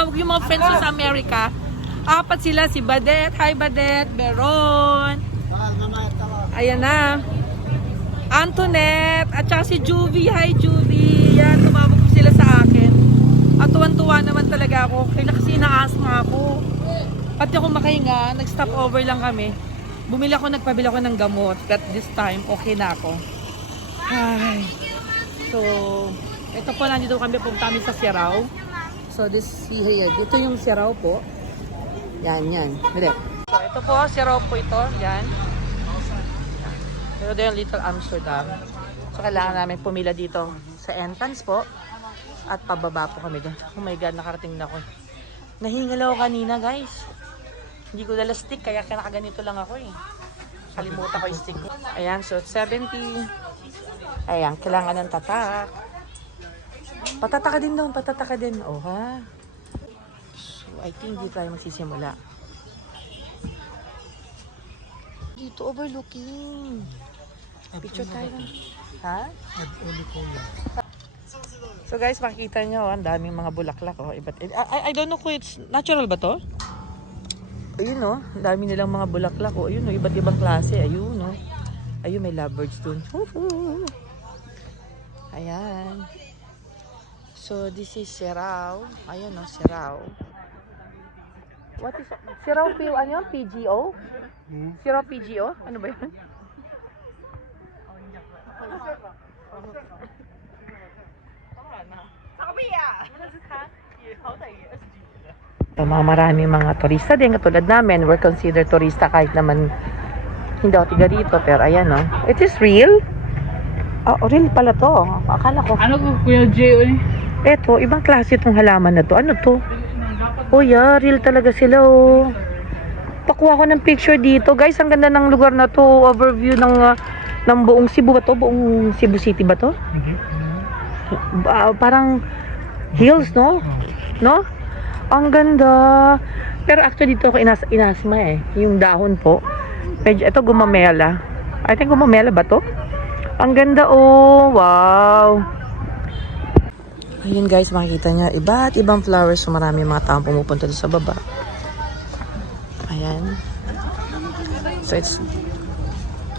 tumawag yung mga friends ko sa Amerika. Apat sila, si Badet, hi Badet, Beron. Ayan na. Antoinette, at saka si Juvie, hi Juvie. Yan, tumawag po sila sa akin. At tuwan-tuwa naman talaga ako. Kaya kasi na-asthma ako. Pati ako makahinga, nag-stop over lang kami. Nagpabili ako ng gamot. But this time, okay na ako. Ay. So, ito po, nandito kami pumunta kami sa Sirao. So, dito yung Sirao po. Yan. Bile. So, ito po, Sirao po ito. Yan. Ito yung Little Amsterdam. So, kailangan namin pumila dito sa entrance po. At pababa po kami doon. Oh my God, nakarating na ako. Nahingal ako kanina, guys. Hindi ko dala stick, kaya nakaganito lang ako eh. Kalimutan ko yung stick. Ayan, so 70. Ayan, kailangan ng tatak. Patataka din doon, patataka din. Oh ha. So, I think dito tayo magsisimula. Dito, overlooking. Picture tayo. Ha? So guys, makikita nyo, ang daming mga bulaklak. Oh. I don't know kung it's natural ba to? Ayun oh, ang dami nilang mga bulaklak. Oh. Ayun oh, iba't ibang klase. Ayun oh. Ayun, may lovebirds dun. Ayan. So this is Sirao. Ayun oh, Sirao. What is Sirao P? Ano yun? PGO? Sirao PGO? Ano ba yun? Maraming mga turista din katulad namin. We're considered turista kahit naman hindi ako tiga dito. Pero ayan o. It is real? Oh, real pala to. Akala ko. Ano ko Kuya J? Eto, ibang klase itong halaman na to. Ano to? Oh yeah, real talaga sila oh. Pakuha ko ng picture dito. Guys, ang ganda ng lugar na to. Overview ng buong Cebu ba to? Buong Cebu City ba to? Parang hills, no? No? Ang ganda. Pero actually dito ako inasma eh. Yung dahon po. Medyo, ito gumamela. I think gumamela ba to? Ang ganda oh. Wow. Ayun guys, makikita niya. Iba't ibang flowers. So marami mga taong pumupunta doon sa baba. Ayan. So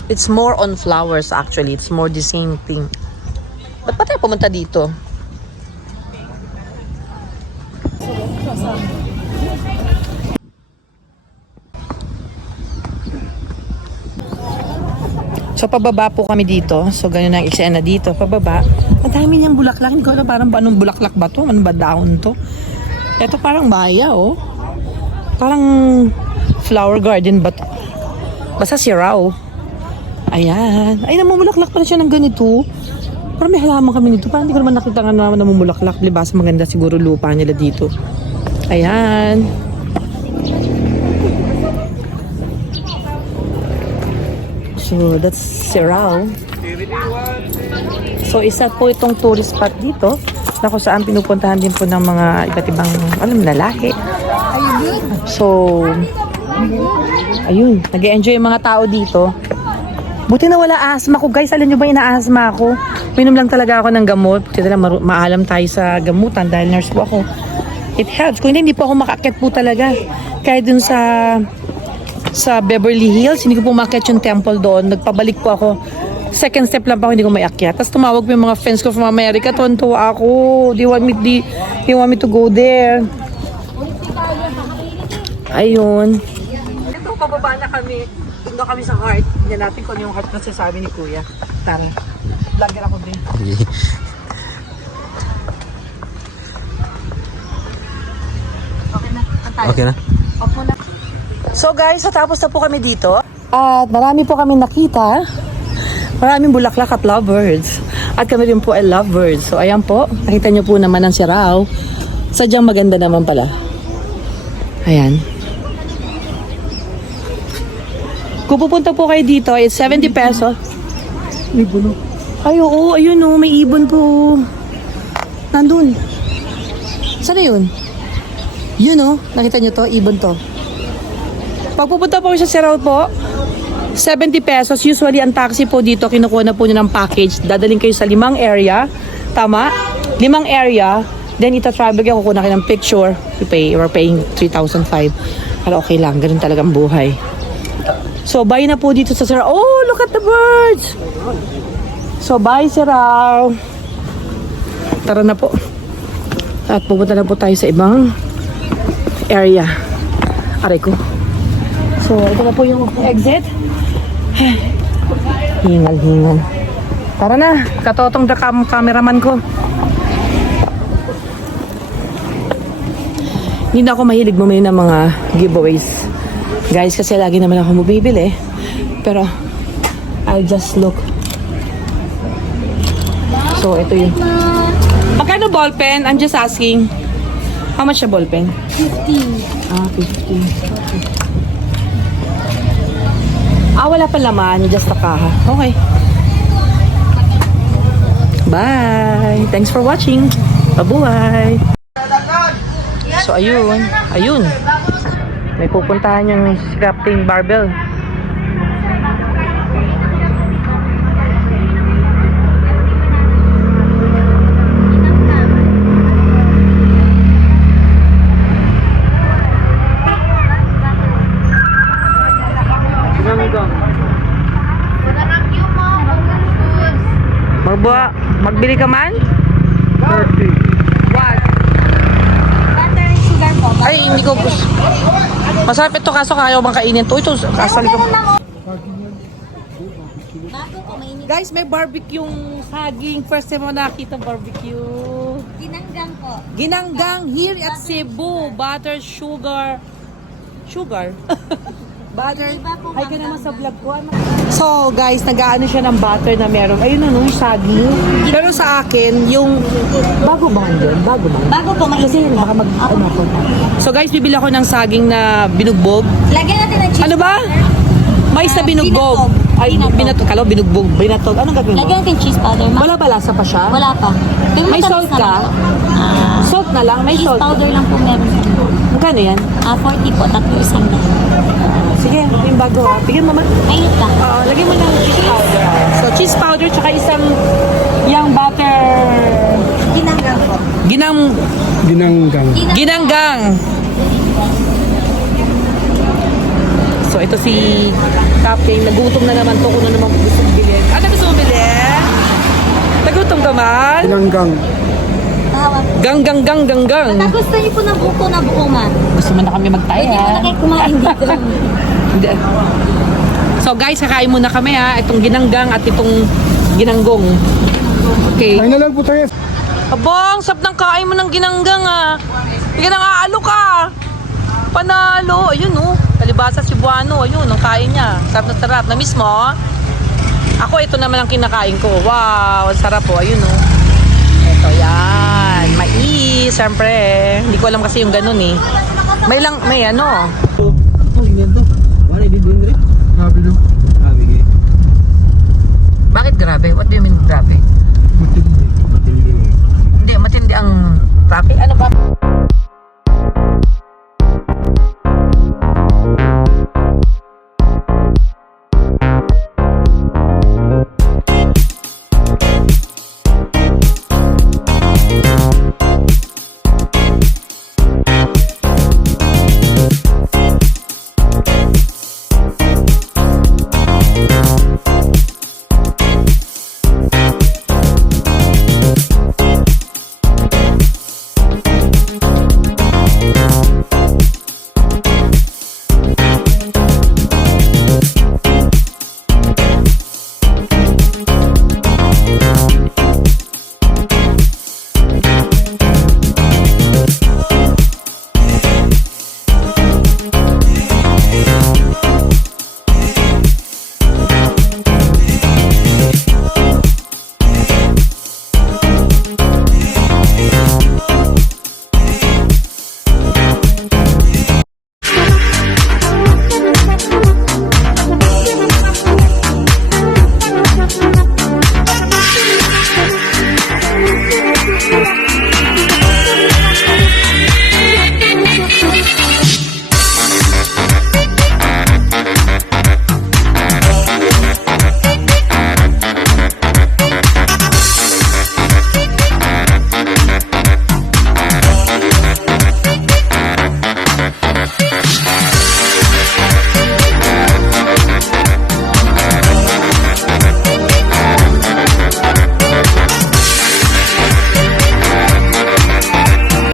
it's more on flowers actually. It's more the same thing. Ba't pa tayo pumunta dito? So pababa po kami dito. So ganyan ang eksena dito. Pababa. Ang dami niyang bulaklak. Hindi ko alam parang anong bulaklak ba to? Ano ba dahon to? Ito parang baya oh. Parang flower garden ba to? Basta Sirao. Ayan. Ay namumulaklak pala siya ng ganito. Parang may halaman kami nito. Parang hindi ko naman nakita nga naman namumulaklak. Libas maganda siguro lupa nila dito. Ayan. So, that's Sirao. So, isa po itong tourist spot dito na kung saan pinupuntahan din po ng mga iba't ibang lalaki. So, ayun. Nag-e-enjoy yung mga tao dito. Buti na wala asma ko. Guys, alam nyo ba ina-asma ako? Minom lang talaga ako ng gamot. Buti na lang maalam tayo sa gamutan dahil nurse po ako. It helps. Kung hindi po ako makakit po talaga. Kaya dun sa Beverly Hills, hindi ko po makakit yung temple doon. Nagpabalik po ako. Second step lang pa ako, hindi ko maiakyat. Tapos tumawag po yung mga friends ko from America. Tuwan-tuwa ako. They want me to go there. Ayun. Ito, pababa na kami. Doon kami sa heart. Hindi natin kung yung heart na sasabi ni Kuya. Tara. Vlogger ako din. Okay na. Okay na. Off mo na. So guys, tapos na po kami dito. At marami po kami nakita. Maraming bulaklak at lovebirds. At kami rin po ay lovebirds. So ayan po, nakita nyo po naman ang Sirao. Sadyang maganda naman pala. Ayan. Kung pupunta po kayo dito, it's 70 pesos. Ibon. Ay oo, ayun o, may ibon po. Nandun. Saan na yun? Yun o, nakita nyo to, ibon to. Pag pupunta po sa Sirao po, 70 pesos. Usually, ang taxi po dito, kinukuha na po nyo ng package. Dadaling kayo sa 5 area. Tama? 5 area. Then ita-travel ka, kukuha kayo ng picture. We're paying 3,500. Pero okay lang, ganun talagang buhay. So, bye na po dito sa Sir. Oh, look at the birds! So, bye, Sir. Tara na po. At pupunta na po tayo sa ibang area. Aray ko. So, ito na po yung exit. Hingal. Tara na. Katotong cameraman ko. Hindi na ako mahilig bumili ng mga giveaways. Guys, kasi lagi naman ako bumibili. Pero, I'll just look. So, ito yun. Magkano ballpen? I'm just asking. How much a ballpen? 50. 50. Wala pa laman. Just a kaha. Okay. Bye! Thanks for watching. Mabuhay! So, ayun. May pupuntahan yung crafting barbell. Magbili ka man? 30. What? Butter and sugar po. Ay, hindi ko gusto. Masarap ito kaso kaya bang kainin to. Ito, kasali ko. Bago po, mainit. Guys, may barbecue saging. First time mo nakita barbecue. Ginanggang po. Ginanggang here at Cebu. Butter, sugar. Butter. Ay ka naman sa vlog ko. So guys, nag-aano siya ng butter na meron. Ayun ano, yung saging. Pero sa akin, yung bago ba yun? Bago po, mainit. Kasi baka ano ako. So guys, bibili ako ng saging na binugbog. Lagyan natin ng cheese. Ano ba? Mais na binugbog. Ay, binatog. Kala ko binugbog. Binatog. Anong gagawin mo? Lagyan natin cheese powder. Wala ba lasa pa siya? Wala pa. Pero May matamis salt ka? naman. Salt na lang? May Cheese salt. powder lang po meron. Magkano yan? 40 po, tatlo isang na. Sige, yung bago ha. Tignan mo man. Mainit lang. Lagyan mo ng cheese powder. So, cheese powder tsaka isang yung butter. Ginanggang po. Ginanggang. So, ito si Captain. Nagutom na naman to kung ano naman gusto bilhin. Ano gusto mo bilhin? Nagutom ka man? Ginanggang. Tawag. Gang. Basta gusto niyo po ng buko na buko man. Gusto mo na kami magtaya. Pwede mo na kayo kumain dito. Hindi. So guys, kakain muna kami ha. Itong ginanggang at itong ginanggong. Okay. Ay na lang po tayo. Abang, sap ng kain mo ng ginanggang ha. Hindi ka nang aalo ka. Panalo. Ayun oh. Kalibasa Cebuano. Ayun, ang kain niya. Sarap na sarap. Na-miss mo? Ako, ito naman ang kinakain ko. Wow, ang sarap po. Ayun oh. Ito, yan. Mais, siyempre. Hindi ko alam kasi yung ganun eh. May ano. Grabe no. Bakit grabe? What do you mean grabe? Hindi, matindi ang traffic. Ano ba? Thank you.